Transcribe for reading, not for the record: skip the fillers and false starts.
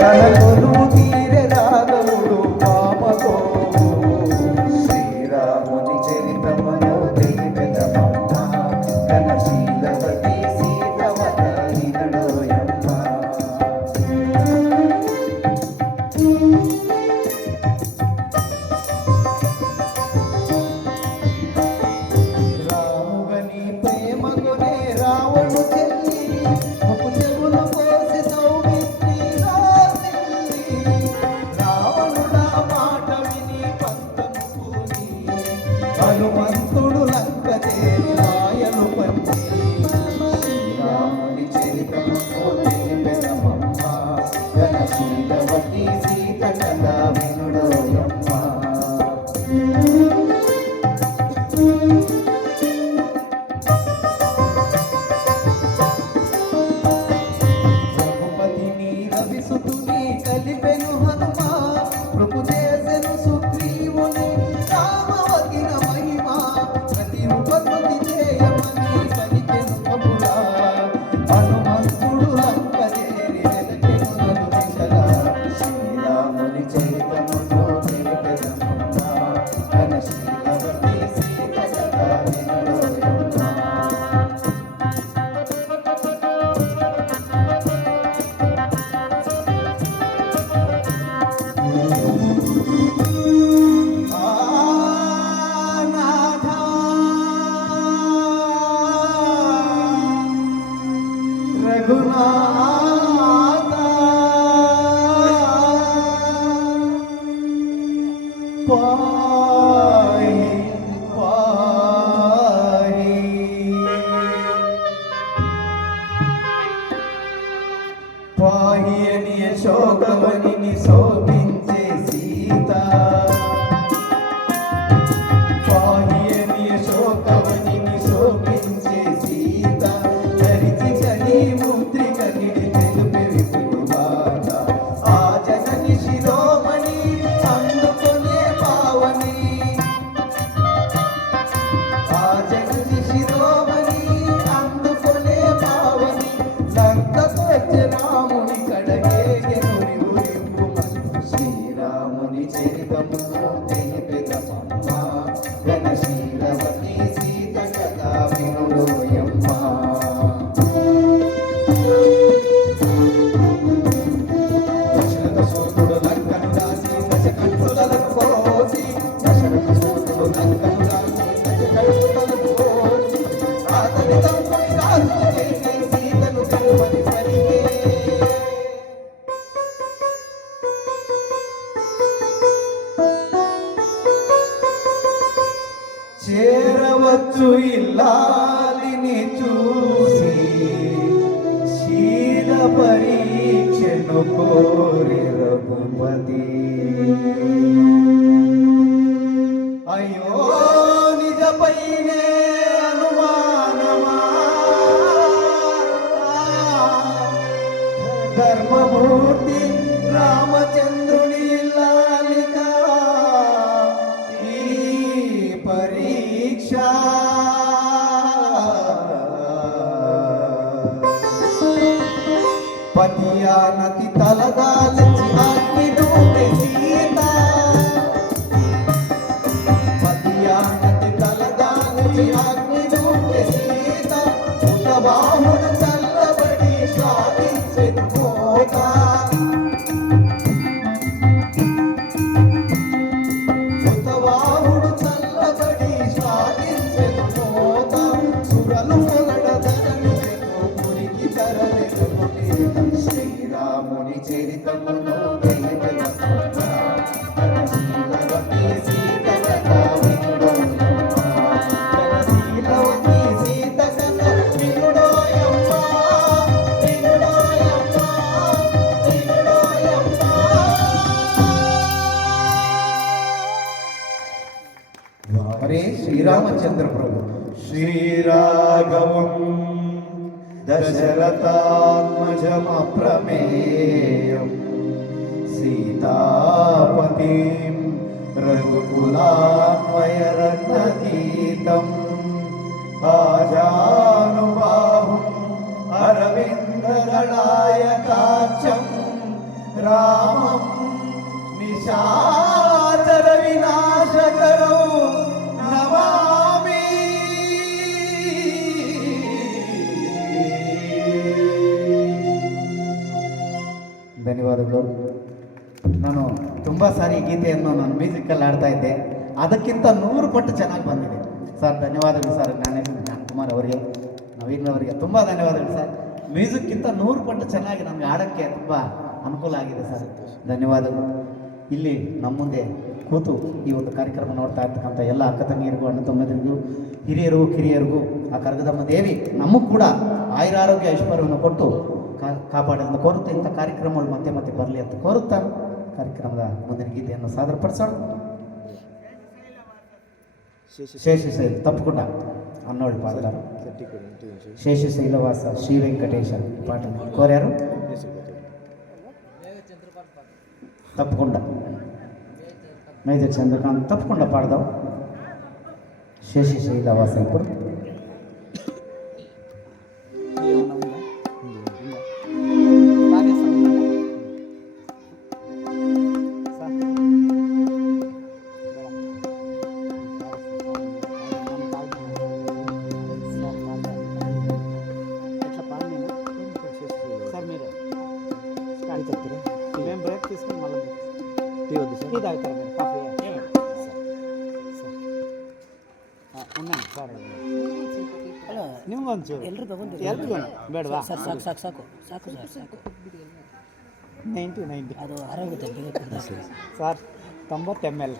తన కొలువు తీరె రాఘవుడు పాపతో శ్రీరాముని చరితమును తెలిపెదమమ్మ ఘనశీలవతి సీతవత వినడోయమ్మ. రాముగని ప్రేమగునే రావణు చెల్లి చెవులు కోసి సౌమిత్రి రావణుడా మాట విని పంతము పూని హనుమంతుడు లంక చేరి రాయలు పంచి శ్రీరాముని చరితమును తెలిపెదమమ్మ ఘనశీలవతి సీత కథ వినుడోయమ్మ. రఘుపతిని రవిసుతుని కలిపెను హనుమ ప్రభు చేసెను సుగ్రీవుని రామవతిన మహిమ ప్రతి ఉపకృతి చేయమని పలికెను కబులా హనుమంతుడు లంక చేరి వెలకెను నలు దిశలా శ్రీరాముని చరితమును తెలిపెదమమ్మ ఘనశీలవతి సీత కథ వినుడోయమ్మ. రఘునాథ పాహి పాహి పాహి అని యశోకవనిని శోభించే సీత పాహి అని యశోకవనిని శోభించే సీత ధరించి కని ముద్రిక నిడి తెలుపే విపులువాత ఆ జనని శిరోమణి అందుకొనే పావని ఆ జగతి శిరోమణి అందుకొనే పావని లంకకు వచ్చే రాముని కడగేగెను రివురింపు శ్రీరాముని చరితమును తెలిపెదమమ్మ ఘనశీలవతి సీత కథ వినుడోయమ్మ. దశరథ సూతుడు లంకను దాసి దశకంఠులను కోసి దశరథ సూతుడు లంకను దాసి దశకంఠులను కోసి అతని తమ్ముని రాజు చేసి సీతను కనుమని పలికే చేరవచ్చు ఇల్లాలిని చూసి శీల పరీక్షను కోరి రఘుపతి అయ్యో నిజపైనే అనుమానమా ధర్మమూర్తి రామచంద్రుని లాలిక ఈ పరీక్ష పతియానతి తలదాల్చి అగ్ని దూకే సీత పతియానతి తలదాల్చి అగ్ని దూకే సీత ఉత్తబాహుడు చల్లబడి శ్వాసించెను మోత ఉత్తబాహుడు చల్లబడి శ్వాసించెను మోత సురలు పొగడ ధరణి పురికి తరలెను శ్రీరాముని చరితమును తెలిపెదమమ్మ ఘనశీలవతి సీత కథ వినుడోయమ్మ ఘనశీలవతి సీత కథ వినుడోయమ్మ వినుడోయమ్మ వినుడోయమ్మ. హరే శ్రీరామచంద్ర ప్రభు శ్రీరాఘవం దశరథాత్మజమప్రమేయం సీతాపతిం రఘుకులాన్వయరత్నగీతం ఆజానుబాహుం అరవిందదళాయతాక్షం రామం నిశాచర వినాశకరం నమామి. ಧನ್ಯವಾದಗಳು. ನಾನು ತುಂಬ ಸಾರಿ ಈ ಗೀತೆಯನ್ನು ನಾನು ಮ್ಯೂಸಿಕಲ್ಲಿ ಆಡ್ತಾ ಇದ್ದೆ, ಅದಕ್ಕಿಂತ 100 ಪಟ್ಟು ಚೆನ್ನಾಗಿ ಬಂದಿದೆ ಸರ್. ಧನ್ಯವಾದಗಳು ಸರ್. ಜ್ಞಾನಕುಮಾರ್ ಅವರಿಗೆ, ನವೀನ್ ಅವರಿಗೆ ತುಂಬ ಧನ್ಯವಾದಗಳು ಸರ್. ಮ್ಯೂಸಿಕ್ಕಿಂತ 100 ಪಟ್ಟು ಚೆನ್ನಾಗಿ ನಮಗೆ ಆಡೋಕ್ಕೆ ತುಂಬ ಅನುಕೂಲ ಆಗಿದೆ ಸರ್. ಧನ್ಯವಾದಗಳು. ಇಲ್ಲಿ ನಮ್ಮ ಮುಂದೆ ಕೂತು ಈ ಒಂದು ಕಾರ್ಯಕ್ರಮ ನೋಡ್ತಾ ಇರ್ತಕ್ಕಂಥ ಎಲ್ಲ ಅಕ್ಕ ತಂಗಿಯರಿಗೂ, ಅಣ್ಣ ತಮ್ಮಂದಿರಿಗೂ, ಹಿರಿಯರಿಗೂ ಕಿರಿಯರಿಗೂ ಆ ಕರಗದಮ್ಮ ದೇವಿ ನಮಗೂ ಕೂಡ ಆಯುರಾರೋಗ್ಯ ಐಶ್ವರ್ಯವನ್ನು ಕೊಟ್ಟು ಕಾಪಾಡಿ ಅಂತ ಕೋರುತ್ತಾ, ಇಂಥ ಕಾರ್ಯಕ್ರಮಗಳು ಮತ್ತೆ ಮತ್ತೆ ಬರಲಿ ಅಂತ ಕೋರುತ್ತಾ ಕಾರ್ಯಕ್ರಮದ ಮುಂದಿನ ಗೀತೆಯನ್ನು ಸಾದರಪಡಿಸೋಣ. ಶೇಷಶೈಲ ತಪ್ಪುಕೊಂಡ ಅನ್ನೋಳು ಪಾತ್ರ ಶೇಷಶೈಲವಾಸ ಶ್ರೀ ವೆಂಕಟೇಶ ಪಾಠ ಕೋರ್ಯಾರು ತಪ್ಪುಕೊಂಡ ಮೇಜರ್ ಚಂದ್ರಕಾಂತ್ ತಪ್ಪುಕೊಂಡ ಪಾಡ್ದವು ಶೇಷಶೈಲವಾಸ ఇప్పుడు బ్రేక్ తీసుకుని మళ్ళీ టీ వద్దు సార్, టీ తాగుతారు మీరు, కాఫీ ఉన్నాను సార్. ನಿಮ್ಗೊಂಚೂರು ಎಲ್ರಿಗೂ ಬೇಡವಾ ಸರ್? ಸಾಕು ಸಾಕು ಸಾಕು ಸಾಕು ಸರ್, ಸಾಕು. 90 ಅದು ಆರೋಗ್ಯ ಸರ್ 90 ml.